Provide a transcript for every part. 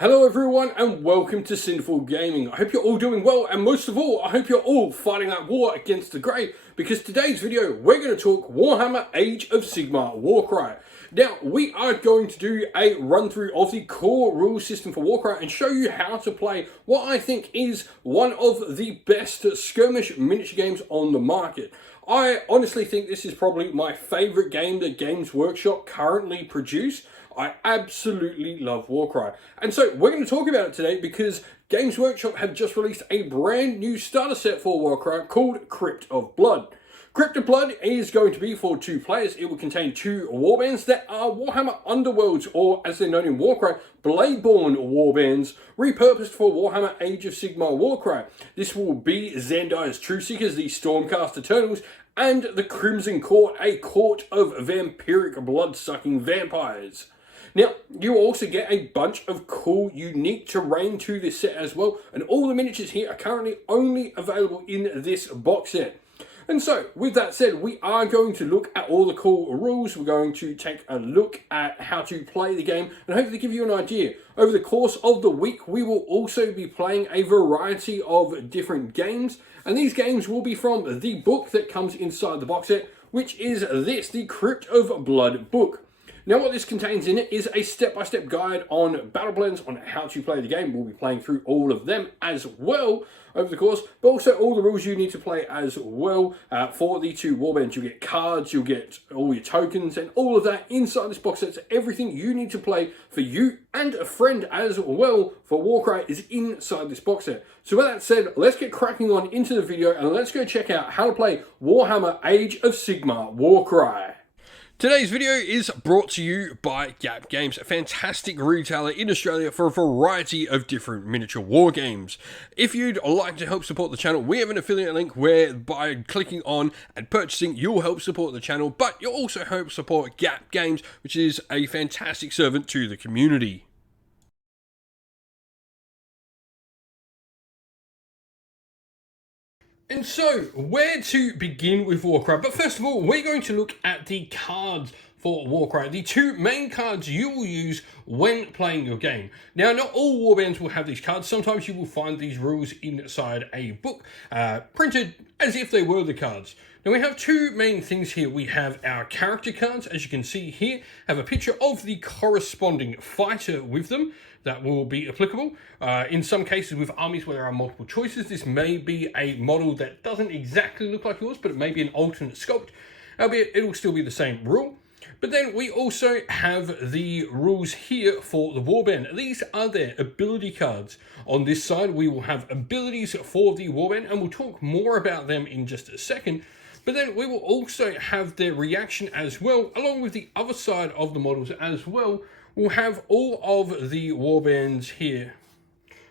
Hello everyone and welcome to Sinful Gaming. I hope you're all doing well, and most of all, I hope you're all fighting that war against the grey, because today's video we're going to talk Warhammer Age of Sigmar Warcry. Now, we are going to do a run through of the core rule system for Warcry and show you how to play what I think is one of the best skirmish miniature games on the market. I honestly think this is probably my favourite game that Games Workshop currently produce. I absolutely love Warcry. And so we're going to talk about it today because Games Workshop have just released a brand new starter set for Warcry called Crypt of Blood. Crypt of Blood is going to be for 2 players. It will contain 2 warbands that are Warhammer Underworlds, or as they're known in Warcry, Bladeborn warbands, repurposed for Warhammer Age of Sigmar Warcry. This will be Zandire's Trueseekers, the Stormcast Eternals, and the Crimson Court, a court of vampiric blood-sucking vampires. Now, you also get a bunch of cool, unique terrain to this set as well, and all the miniatures here are currently only available in this box set. And so, with that said, we are going to look at all the cool rules. We're going to take a look at how to play the game and hopefully give you an idea. Over the course of the week, we will also be playing a variety of different games, and these games will be from the book that comes inside the box set, which is this, the Crypt of Blood book. Now, what this contains in it is a step-by-step guide on battle plans, on how to play the game. We'll be playing through all of them as well over the course, but also all the rules you need to play as well for the 2 warbands. You'll get cards, you'll get all your tokens, and all of that inside this box set. So everything you need to play for you and a friend as well for Warcry is inside this box set. So with that said, let's get cracking on into the video and let's go check out how to play Warhammer Age of Sigmar Warcry. Today's video is brought to you by Gap Games, a fantastic retailer in Australia for a variety of different miniature war games. If you'd like to help support the channel, we have an affiliate link where by clicking on and purchasing, you'll help support the channel, but you'll also help support Gap Games, which is a fantastic servant to the community. And so, where to begin with Warcry? But first of all, we're going to look at the cards for Warcry, the 2 main cards you will use when playing your game. Now, not all warbands will have these cards. Sometimes you will find these rules inside a book, printed as if they were the cards. Now, we have 2 main things here. We have our character cards, as you can see here, have a picture of the corresponding fighter with them. That will be applicable. In some cases with armies where there are multiple choices, this may be a model that doesn't exactly look like yours, but it may be an alternate sculpt, albeit it will still be the same rule. But then we also have the rules here for the warband. These are their ability cards. On this side, we will have abilities for the warband, and we'll talk more about them in just a second. But then we will also have their reaction as well, along with the other side of the models as well. We'll have all of the warbands here.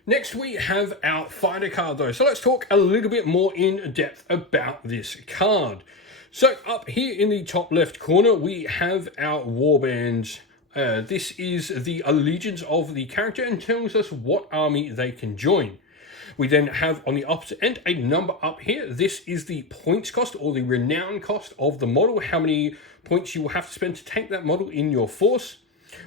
Next, we have our fighter card though. So let's talk a little bit more in depth about this card. So up here in the top left corner, we have our warbands. This is the allegiance of the character and tells us what army they can join. We then have on the opposite end a number up here. This is the points cost or the renown cost of the model, how many points you will have to spend to take that model in your force.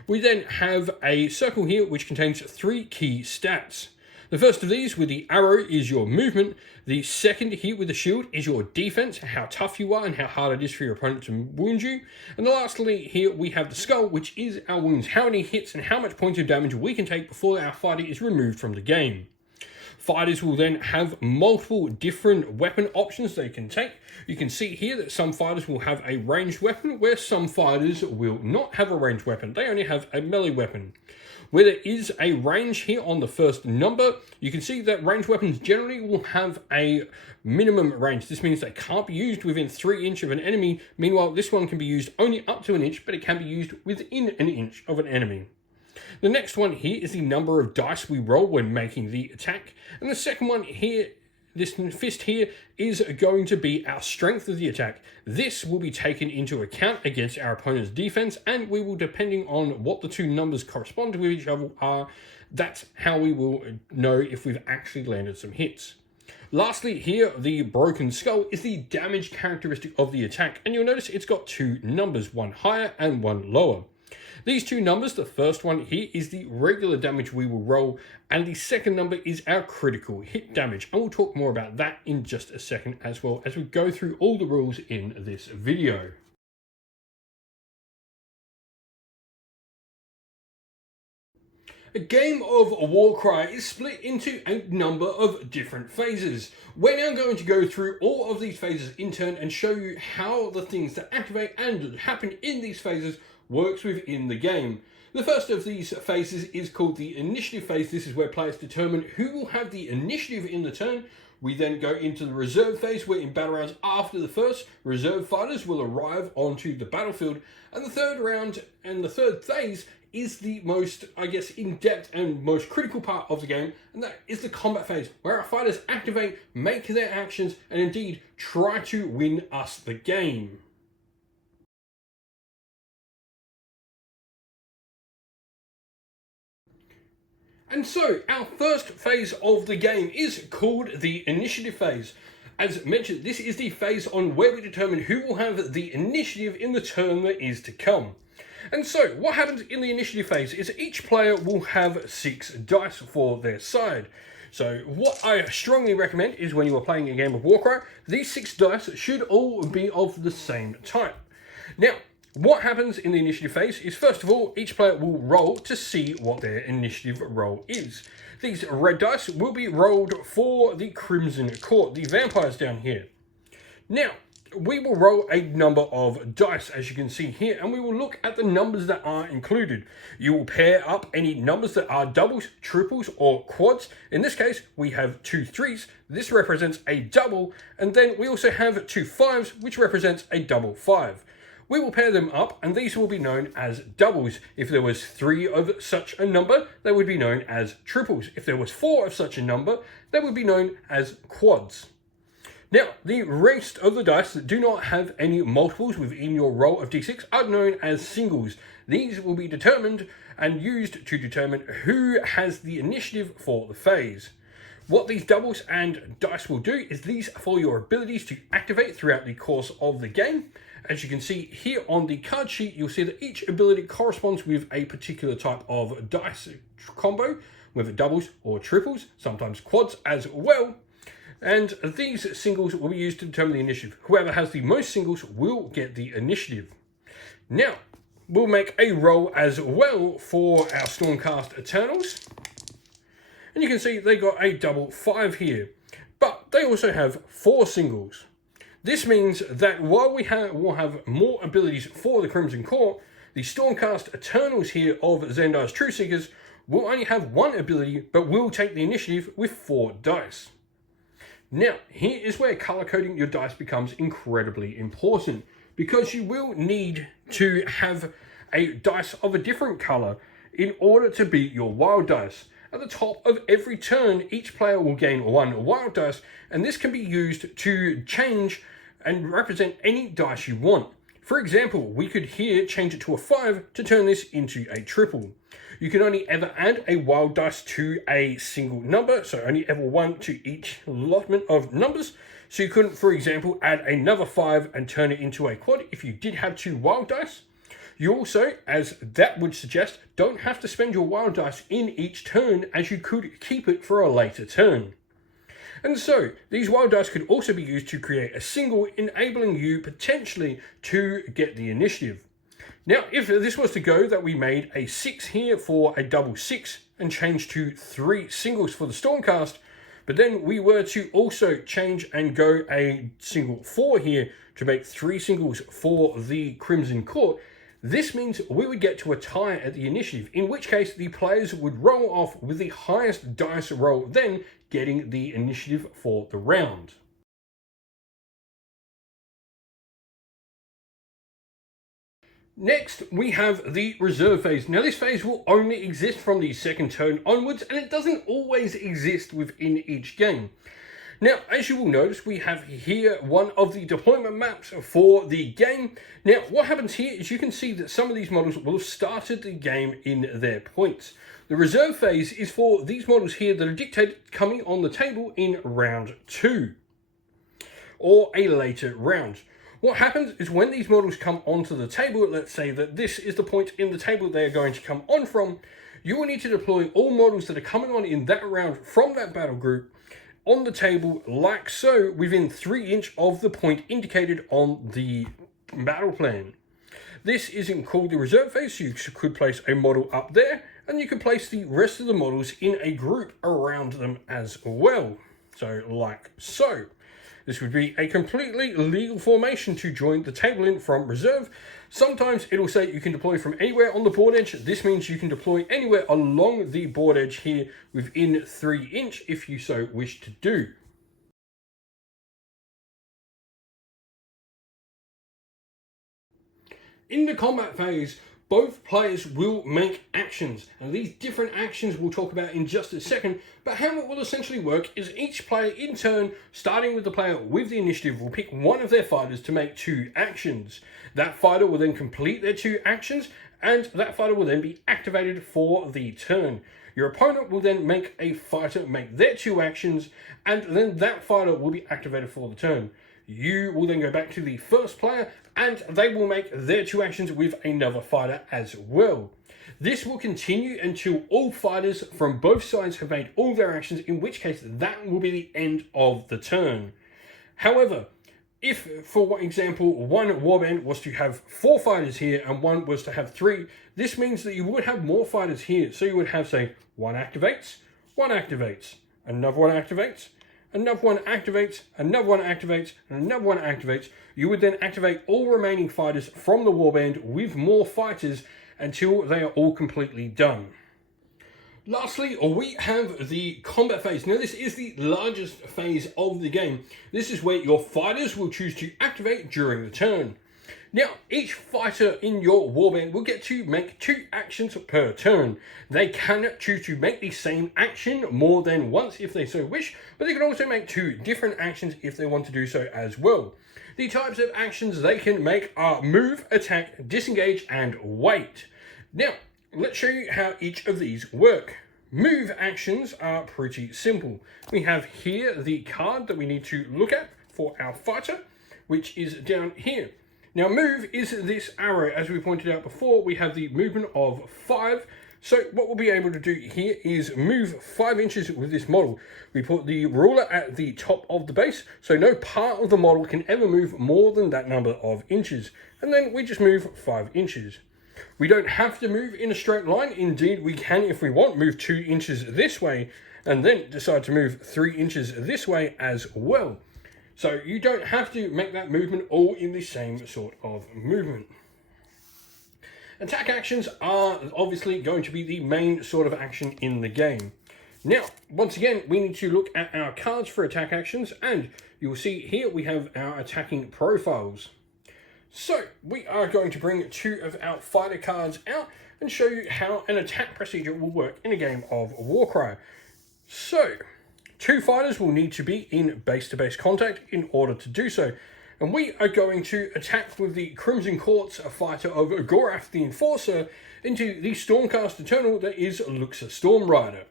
We then have a circle here which contains 3 key stats. The first of these with the arrow is your movement. The second here with the shield is your defense, how tough you are and how hard it is for your opponent to wound you. And lastly here we have the skull, which is our wounds, how many hits and how much points of damage we can take before our fighter is removed from the game. Fighters will then have multiple different weapon options they can take. You can see here that some fighters will have a ranged weapon, where some fighters will not have a ranged weapon. They only have a melee weapon. Where there is a range here on the first number, you can see that ranged weapons generally will have a minimum range. This means they can't be used within 3 inches of an enemy. Meanwhile, this one can be used only up to 1 inch, but it can be used within 1 inch of an enemy. The next one here is the number of dice we roll when making the attack. And the second one here, this fist here, is going to be our strength of the attack. This will be taken into account against our opponent's defense, and we will, depending on what the 2 numbers correspond to each other are, that's how we will know if we've actually landed some hits. Lastly here, the broken skull is the damage characteristic of the attack, and you'll notice it's got 2 numbers, one higher and one lower. These two numbers, the first one here is the regular damage we will roll, and the second number is our critical hit damage. And we'll talk more about that in just a second as well as we go through all the rules in this video. A game of Warcry is split into a number of different phases. We're now going to go through all of these phases in turn and show you how the things that activate and happen in these phases works within the game. The first of these phases is called the initiative phase. This is where players determine who will have the initiative in the turn. We then go into the reserve phase, where in battle rounds after the first, reserve fighters will arrive onto the battlefield. And the third round and the third phase is the most, I guess, in-depth and most critical part of the game, and that is the combat phase, where our fighters activate, make their actions, and indeed try to win us the game. And so, our first phase of the game is called the initiative phase. As mentioned, this is the phase on where we determine who will have the initiative in the turn that is to come. And so, what happens in the initiative phase is each player will have 6 dice for their side. So, what I strongly recommend is when you are playing a game of Warcry, these 6 dice should all be of the same type. Now, what happens in the initiative phase is, first of all, each player will roll to see what their initiative roll is. These red dice will be rolled for the Crimson Court, the vampires down here. Now, we will roll a number of dice, as you can see here, and we will look at the numbers that are included. You will pair up any numbers that are doubles, triples, or quads. In this case, we have 2 3s. This represents a double, and then we also have 2 5s, which represents a double 5. We will pair them up, and these will be known as doubles. If there was 3 of such a number, they would be known as triples. If there was 4 of such a number, they would be known as quads. Now, the rest of the dice that do not have any multiples within your roll of d6 are known as singles. These will be determined and used to determine who has the initiative for the phase. What these doubles and dice will do is these are for your abilities to activate throughout the course of the game. As you can see here on the card sheet, you'll see that each ability corresponds with a particular type of dice combo, whether doubles or triples, sometimes quads as well. And these singles will be used to determine the initiative. Whoever has the most singles will get the initiative. Now, we'll make a roll as well for our Stormcast Eternals. And you can see they got a double 5 here. But they also have 4 singles. This means that while we'll have more abilities for the Crimson Court, the Stormcast Eternals here of Zendar's Truthseekers will only have 1 ability, but will take the initiative with 4 dice. Now, here is where color coding your dice becomes incredibly important, because you will need to have a dice of a different color in order to beat your wild dice. At the top of every turn, each player will gain 1 wild dice, and this can be used to change and represent any dice you want. For example, we could here change it to a 5 to turn this into a triple. You can only ever add a wild dice to a single number, so only ever 1 to each allotment of numbers. So you couldn't, for example, add another 5 and turn it into a quad if you did have 2 wild dice. You also, as that would suggest, don't have to spend your wild dice in each turn, as you could keep it for a later turn. And so, these wild dice could also be used to create a single, enabling you potentially to get the initiative. Now, if this was to go that we made a 6 here for a double 6 and changed to 3 singles for the Stormcast, but then we were to also change and go a single 4 here to make 3 singles for the Crimson Court, this means we would get to a tie at the initiative, in which case the players would roll off with the highest dice roll, then getting the initiative for the round. Next, we have the reserve phase. Now, this phase will only exist from the second turn onwards, and it doesn't always exist within each game. Now, as you will notice, we have here one of the deployment maps for the game. Now, what happens here is you can see that some of these models will have started the game in their points. The reserve phase is for these models here that are dictated coming on the table in round 2 or a later round. What happens is when these models come onto the table, let's say that this is the point in the table they're going to come on from, you will need to deploy all models that are coming on in that round from that battle group on the table like so, within 3 inches of the point indicated on the battle plan. This isn't called the reserve phase, so you could place a model up there, and you can place the rest of the models in a group around them as well. So, like so. This would be a completely legal formation to join the table in from reserve. Sometimes it'll say you can deploy from anywhere on the board edge. This means you can deploy anywhere along the board edge here within 3 inches if you so wish to do. In the combat phase, both players will make actions, and these different actions we'll talk about in just a second, but how it will essentially work is each player in turn, starting with the player with the initiative, will pick one of their fighters to make 2 actions. That fighter will then complete their 2 actions, and that fighter will then be activated for the turn. Your opponent will then make a fighter make their 2 actions, and then that fighter will be activated for the turn. You will then go back to the first player, and they will make their 2 actions with another fighter as well. This will continue until all fighters from both sides have made all their actions, in which case that will be the end of the turn. However, if, for example, one warband was to have 4 fighters here and one was to have 3, this means that you would have more fighters here. So you would have, say, one activates, another one activates, another one activates, another one activates, and another one activates. You would then activate all remaining fighters from the warband with more fighters until they are all completely done. Lastly, we have the combat phase. Now, this is the largest phase of the game. This is where your fighters will choose to activate during the turn. Now, each fighter in your warband will get to make 2 actions per turn. They can choose to make the same action more than once if they so wish, but they can also make 2 different actions if they want to do so as well. The types of actions they can make are move, attack, disengage, and wait. Now, let's show you how each of these work. Move actions are pretty simple. We have here the card that we need to look at for our fighter, which is down here. Now, move is this arrow. As we pointed out before, we have the movement of 5. So what we'll be able to do here is move 5 inches with this model. We put the ruler at the top of the base, so no part of the model can ever move more than that number of inches. And then we just move 5 inches. We don't have to move in a straight line. Indeed, we can, if we want, move 2 inches this way, and then decide to move 3 inches this way as well. So you don't have to make that movement all in the same sort of movement. Attack actions are obviously going to be the main sort of action in the game. Now, once again, we need to look at our cards for attack actions, and you'll see here we have our attacking profiles. So we are going to bring 2 of our fighter cards out and show you how an attack procedure will work in a game of Warcry. So 2 fighters will need to be in base-to-base contact in order to do so. And we are going to attack with the Crimson Courts, a fighter of Gorath the Enforcer, into the Stormcast Eternal that is Luxa Stormrider.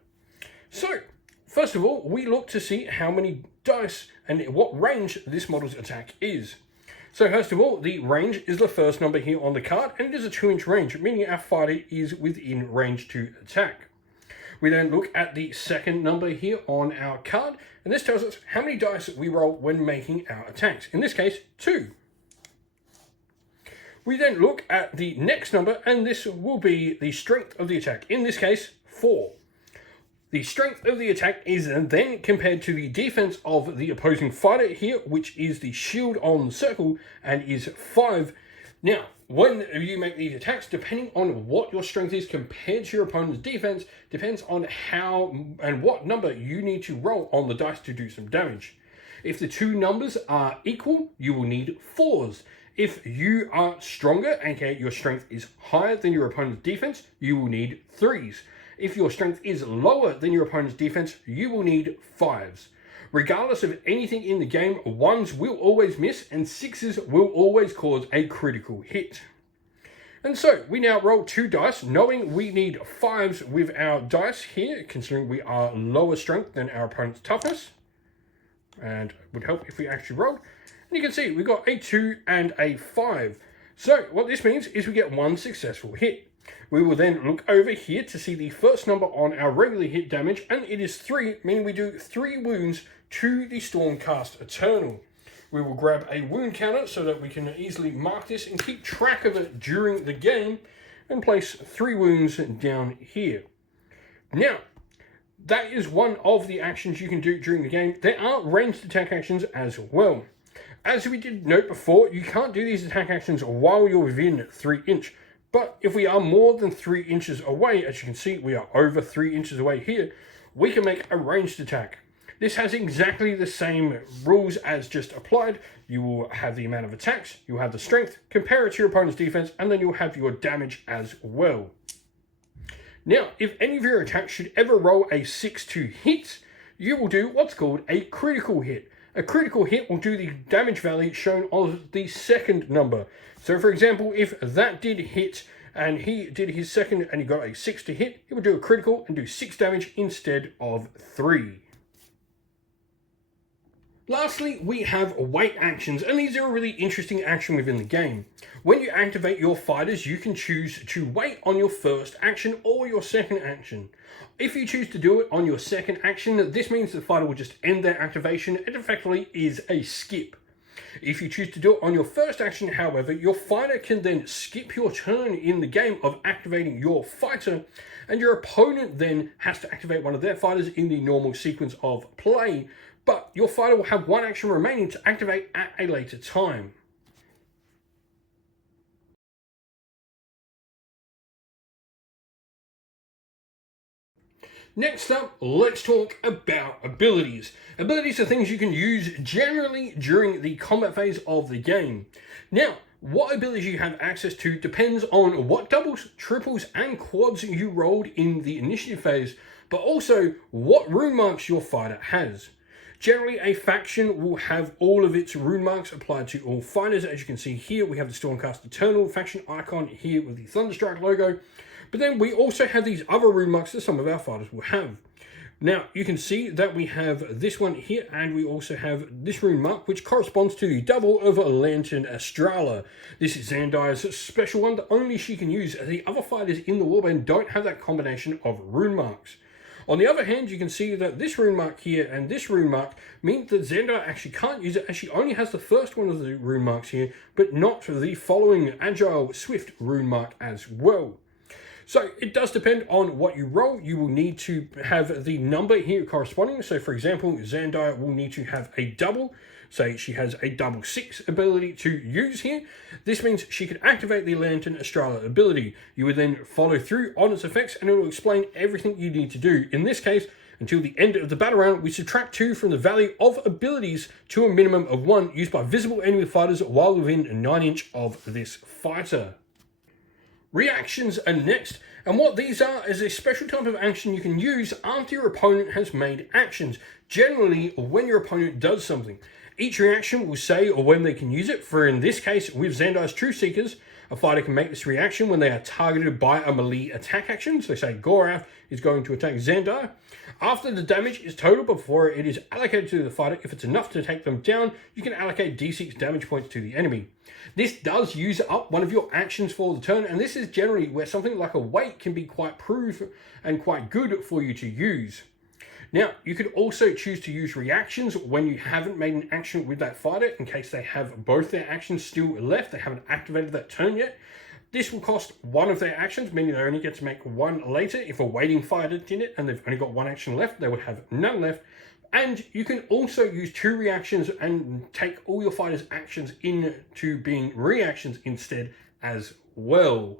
So, first of all, we look to see how many dice and what range this model's attack is. So first of all, the range is the first number here on the card, and it is a 2-inch range, meaning our fighter is within range to attack. We then look at the second number here on our card, and this tells us how many dice we roll when making our attacks. In this case, 2. We then look at the next number, and this will be the strength of the attack. In this case, 4. The strength of the attack is then compared to the defense of the opposing fighter here, which is the shield on the circle, and is 5. Now, when you make these attacks, depending on what your strength is compared to your opponent's defense, depends on how and what number you need to roll on the dice to do some damage. If the 2 numbers are equal, you will need 4s. If you are stronger, aka your strength is higher than your opponent's defense, you will need 3s. If your strength is lower than your opponent's defense, you will need 5s. Regardless of anything in the game, 1s will always miss and 6s will always cause a critical hit. And so we now roll 2 dice, knowing we need 5s with our dice here, considering we are lower strength than our opponent's toughness. And it would help if we actually rolled. And you can see we've got a 2 and a 5. So what this means is we get 1 successful hit. We will then look over here to see the first number on our regular hit damage, and it is 3, meaning we do 3 wounds to the Stormcast Eternal. We will grab a wound counter so that we can easily mark this and keep track of it during the game, and place 3 wounds down here. Now, that is one of the actions you can do during the game. There are ranged attack actions as well. As we did note before, you can't do these attack actions while you're within 3 inch. But if we are more than 3 inches away, as you can see, we are over 3 inches away here, we can make a ranged attack. This has exactly the same rules as just applied. You will have the amount of attacks, you'll have the strength, compare it to your opponent's defense, and then you'll have your damage as well. Now, if any of your attacks should ever roll a 6 to hit, you will do what's called a critical hit. A critical hit will do the damage value shown on the second number. So for example, if that did hit and he did his second and he got a 6 to hit, he will do a critical and do 6 damage instead of 3. Lastly, we have wait actions, and these are a really interesting action within the game. When you activate your fighters, you can choose to wait on your first action or your second action. If you choose to do it on your second action, this means the fighter will just end their activation. It effectively is a skip. If you choose to do it on your first action, however, your fighter can then skip your turn in the game of activating your fighter, and your opponent then has to activate one of their fighters in the normal sequence of play, but your fighter will have 1 action remaining to activate at a later time. Next up, let's talk about abilities. Abilities are things you can use generally during the combat phase of the game. Now, what abilities you have access to depends on what doubles, triples, and quads you rolled in the initiative phase, but also what rune marks your fighter has. Generally, a faction will have all of its rune marks applied to all fighters. As you can see here, we have the Stormcast Eternal faction icon here with the Thunderstrike logo. But then we also have these other rune marks that some of our fighters will have. Now, you can see that we have this one here, and we also have this rune mark, which corresponds to the double of a Lantern Astrala. This is Zandire's special one that only she can use, as the other fighters in the warband don't have that combination of rune marks. On the other hand, you can see that this rune mark here and this rune mark mean that Zendire actually can't use it, as she only has the first one of the rune marks here, but not the following Agile Swift rune mark as well. So it does depend on what you roll. You will need to have the number here corresponding. So for example, Zendire will need to have a double. Say she has a double 6 ability to use here. This means she can activate the Lantern Astrala ability. You would then follow through on its effects, and it will explain everything you need to do. In this case, until the end of the battle round, we subtract 2 from the value of abilities to a minimum of 1 used by visible enemy fighters while within 9 inch of this fighter. Reactions are next, and what these are is a special type of action you can use after your opponent has made actions, generally when your opponent does something. Each reaction will say or when they can use it. For in this case, with Zandire's True Seekers, a fighter can make this reaction when they are targeted by a melee attack action. So say Gorath is going to attack Zendire. After the damage is total before it is allocated to the fighter, if it's enough to take them down, you can allocate d6 damage points to the enemy. This does use up one of your actions for the turn, and this is generally where something like a wait can be quite proof and quite good for you to use. Now, you could also choose to use reactions when you haven't made an action with that fighter, in case they have both their actions still left, they haven't activated that turn yet. This will cost 1 of their actions, meaning they only get to make 1 later. If a waiting fighter did it and they've only got 1 action left, they would have none left. And you can also use 2 reactions and take all your fighters' actions into being reactions instead as well.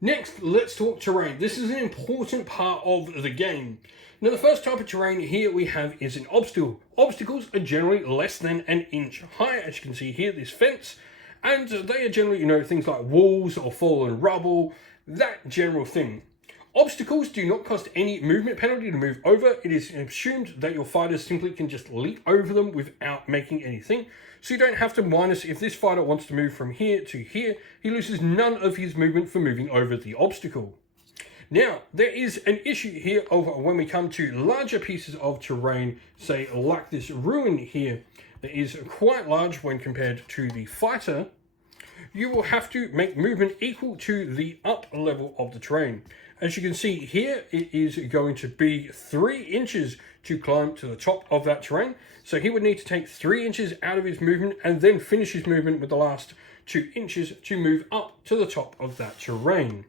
Next, let's talk terrain. This is an important part of the game. Now, the first type of terrain here we have is an obstacle. Obstacles are generally less than 1 inch high, as you can see here, this fence. And they are generally, things like walls or fallen rubble, that general thing. Obstacles do not cost any movement penalty to move over. It is assumed that your fighters simply can just leap over them without making anything. So you don't have to minus if this fighter wants to move from here to here. He loses none of his movement for moving over the obstacle. Now, there is an issue here of when we come to larger pieces of terrain, say like this ruin here, that is quite large when compared to the fighter. You will have to make movement equal to the up level of the terrain. As you can see here, it is going to be 3 inches to climb to the top of that terrain. So he would need to take 3 inches out of his movement and then finish his movement with the last 2 inches to move up to the top of that terrain.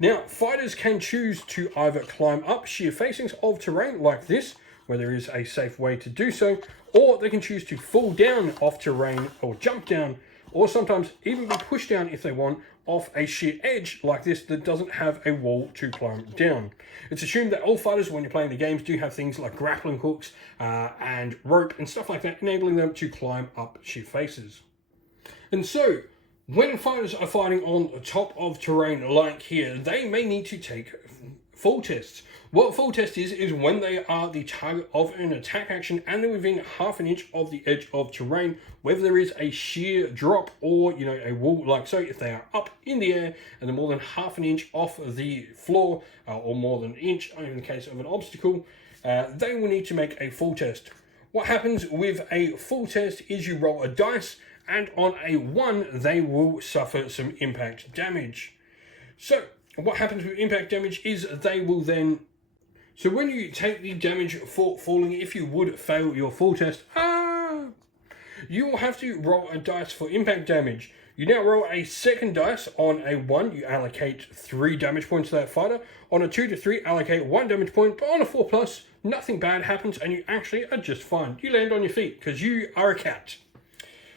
Now, fighters can choose to either climb up sheer facings of terrain like this, where there is a safe way to do so, or they can choose to fall down off terrain or jump down, or sometimes even be pushed down if they want off a sheer edge like this that doesn't have a wall to climb down. It's assumed that all fighters, when you're playing the games, do have things like grappling hooks and rope and stuff like that, enabling them to climb up sheer faces. And so, when fighters are fighting on the top of terrain like here, they may need to take fall tests. What a fall test is when they are the target of an attack action and they're within half an inch of the edge of terrain, whether there is a sheer drop or, a wall like so. If they are up in the air and they're more than half an inch off the floor, or more than an inch in the case of an obstacle, they will need to make a fall test. What happens with a fall test is you roll a dice, and on a 1, they will suffer some impact damage. So, what happens with impact damage is they will then... So when you take the damage for falling, if you would fail your fall test, you will have to roll a dice for impact damage. You now roll a second dice. On a 1, you allocate 3 damage points to that fighter. On a 2 to 3, allocate 1 damage point. But on a 4+, nothing bad happens and you actually are just fine. You land on your feet because you are a cat.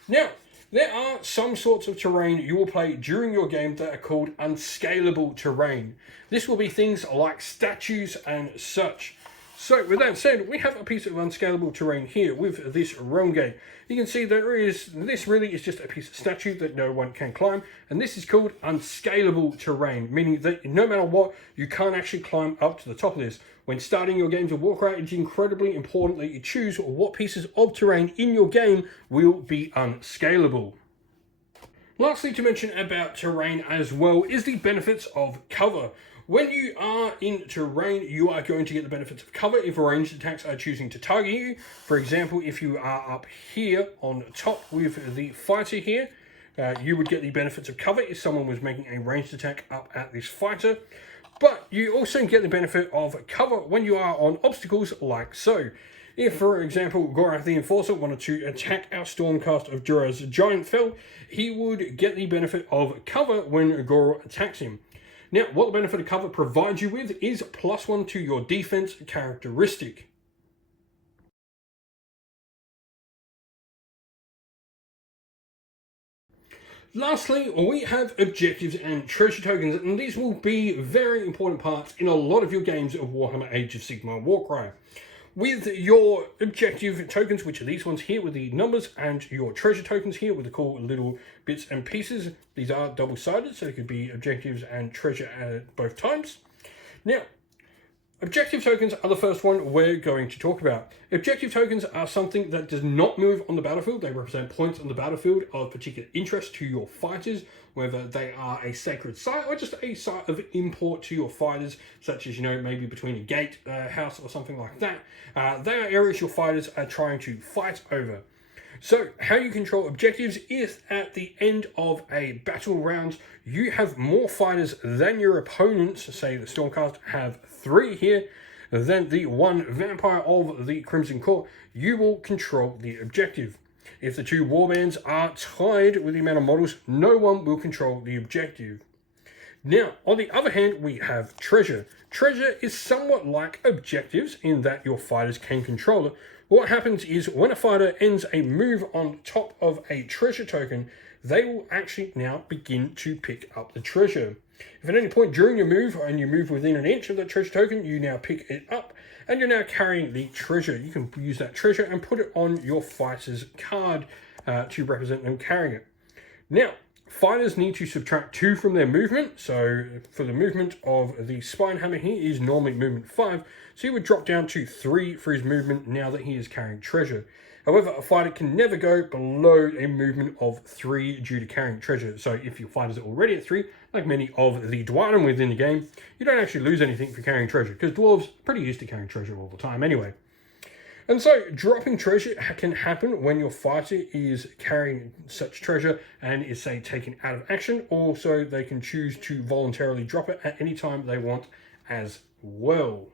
Now, there are some sorts of terrain you will play during your game that are called unscalable terrain. This will be things like statues and such. So with that said, we have a piece of unscalable terrain here with this realm gate. You can see this really is just a piece of statue that no one can climb, and this is called unscalable terrain, meaning that no matter what, you can't actually climb up to the top of this. When starting your games of Warcry, it's incredibly important that you choose what pieces of terrain in your game will be unscalable. Lastly, to mention about terrain as well is the benefits of cover. When you are in terrain, you are going to get the benefits of cover if ranged attacks are choosing to target you. For example, if you are up here on top with the fighter here, you would get the benefits of cover if someone was making a ranged attack up at this fighter. But you also get the benefit of cover when you are on obstacles like so. If, for example, Gorath the Enforcer wanted to attack our Stormcast of Duraz's Giant Fell, he would get the benefit of cover when Gor attacks him. Now, what the benefit of cover provides you with is +1 to your defense characteristic. Lastly, we have objectives and treasure tokens, and these will be very important parts in a lot of your games of Warhammer Age of Sigmar Warcry. With your objective tokens, which are these ones here with the numbers, and your treasure tokens here with the cool little bits and pieces. These are double-sided, so it could be objectives and treasure at both times. Now, objective tokens are the first one we're going to talk about. Objective tokens are something that does not move on the battlefield. They represent points on the battlefield of particular interest to your fighters, whether they are a sacred site or just a site of import to your fighters, such as, maybe between a gate house or something like that. They are areas your fighters are trying to fight over. So how you control objectives is at the end of a battle round, you have more fighters than your opponents. Say the Stormcast have 3 here, then the 1 vampire of the Crimson Court, you will control the objective. If the 2 warbands are tied with the amount of models, no one will control the objective. Now, on the other hand, we have treasure. Treasure is somewhat like objectives in that your fighters can control it. What happens is when a fighter ends a move on top of a treasure token, they will actually now begin to pick up the treasure. If at any point during your move, and you move within an inch of that treasure token, you now pick it up, and you're now carrying the treasure. You can use that treasure and put it on your fighter's card to represent them carrying it. Now, fighters need to subtract 2 from their movement. So for the movement of the Spinehammer here is normally movement 5. So he would drop down to 3 for his movement now that he is carrying treasure. However, a fighter can never go below a movement of 3 due to carrying treasure. So if your fighters are already at 3, like many of the Dwarven within the game, you don't actually lose anything for carrying treasure, because dwarves are pretty used to carrying treasure all the time anyway. And so, dropping treasure can happen when your fighter is carrying such treasure and is, say, taken out of action. Also, they can choose to voluntarily drop it at any time they want as well.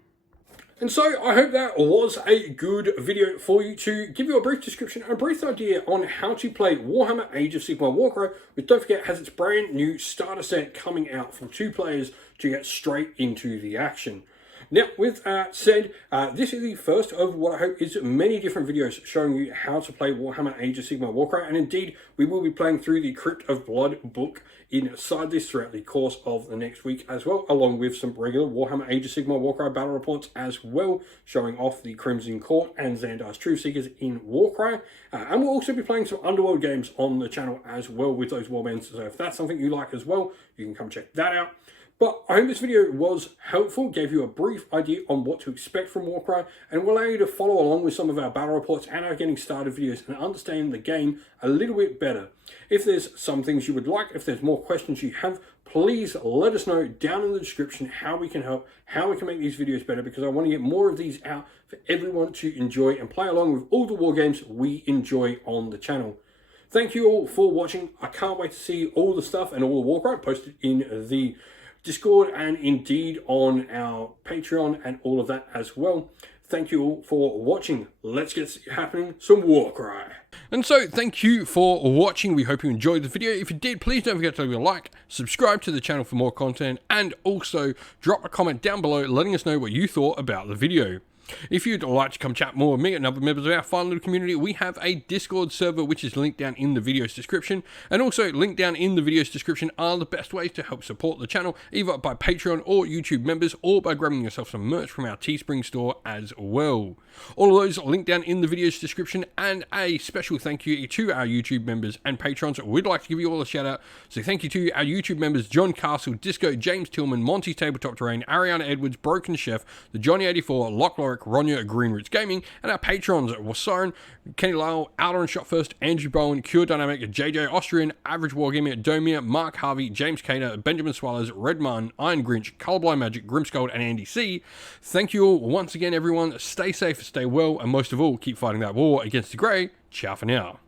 And so, I hope that was a good video for you to give you a brief description, a brief idea on how to play Warhammer Age of Sigmar Warcry, which, don't forget, has its brand new starter set coming out for 2 players to get straight into the action. Now, with that said, this is the first of what I hope is many different videos showing you how to play Warhammer Age of Sigmar Warcry, and indeed, we will be playing through the Crypt of Blood book inside this throughout the course of the next week as well, along with some regular Warhammer Age of Sigmar Warcry battle reports as well, showing off the Crimson Court and Xandar's Truthseekers in Warcry. And we'll also be playing some Underworld games on the channel as well with those warbands, so if that's something you like as well, you can come check that out. But I hope this video was helpful, gave you a brief idea on what to expect from Warcry, and will allow you to follow along with some of our battle reports and our getting started videos and understand the game a little bit better. If there's some things you would like, if there's more questions you have, please let us know down in the description how we can help, how we can make these videos better, because I want to get more of these out for everyone to enjoy and play along with all the war games we enjoy on the channel. Thank you all for watching. I can't wait to see all the stuff and all the Warcry posted in the Discord and indeed on our Patreon and all of that as well. Thank you all for watching. Let's get happening some Warcry. And so, thank you for watching. We hope you enjoyed the video. If you did, please don't forget to leave a like, subscribe to the channel for more content, and also drop a comment down below letting us know what you thought about the video. If you'd like to come chat more with me and other members of our fun little community, we have a Discord server which is linked down in the video's description, and also linked down in the video's description are the best ways to help support the channel, either by Patreon or YouTube members, or by grabbing yourself some merch from our Teespring store as well. All of those are linked down in the video's description, and a special thank you to our YouTube members and patrons. We'd like to give you all a shout out, so thank you to our YouTube members John Castle, Disco, James Tillman, Monty Tabletop Terrain, Ariana Edwards, Broken Chef, the Johnny84, Lock Lorick, Ronya, Greenroots Gaming, and our patrons Wasaren, Kenny Lyle, Outer and Shot First, Andrew Bowen, Cure Dynamic, JJ Austrian, Average Wargamer, Domir, Mark Harvey, James Cater, Benjamin Swallows, Redman, Iron Grinch, Colorblind Magic, Grimscold, and Andy C. Thank you all once again, everyone. Stay safe, stay well, and most of all, keep fighting that war against the grey. Ciao for now.